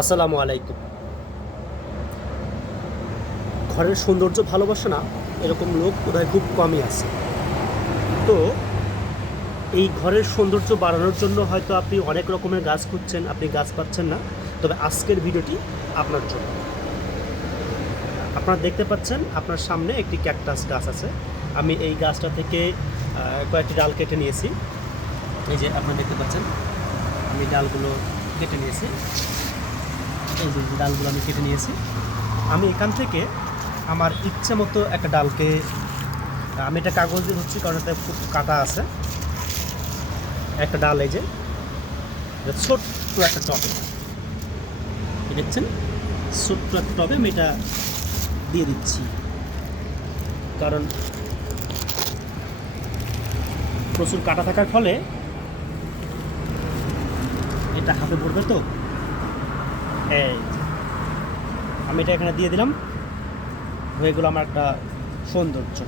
আসসালামু আলাইকুম। ঘরের সৌন্দর্য ভালোবাসে না এরকম লোক বোধহয় খুব কমই আছে। তো এই ঘরের সৌন্দর্য বাড়ানোর জন্য হয়তো আপনি অনেক রকমের গাছ খুঁজছেন, আপনি গাছ পাচ্ছেন না। তবে আজকের ভিডিওটি আপনার জন্য। আপনারা দেখতে পাচ্ছেন আপনার সামনে একটি ক্যাকটাস গাছ আছে। আমি এই গাছটা থেকে কয়েকটি ডাল কেটে নিয়েছি। এই যে আপনারা দেখতে পাচ্ছেন আমি ডালগুলো কেটে নিয়েছি। এই যে ডালগুলো আমি কেটে নিয়েছি। আমি এখান থেকে আমার ইচ্ছে মতো একটা ডালকে, আমি এটা কাগজ দিয়ে ধরছি কারণ এটা খুব কাটা আছে। একটা ডাল, এই যে এটা ছোট্ট একটা টবে, দেখছেন, ছোট্ট একটা টবে আমি এটা দিয়ে দিচ্ছি, কারণ প্রচুর কাটা থাকার ফলে এটা হাতে পড়বে। তো এই যে, আমি এটা এখানে দিয়ে দিলাম, হয়ে গেলো আমার একটা সৌন্দর্য।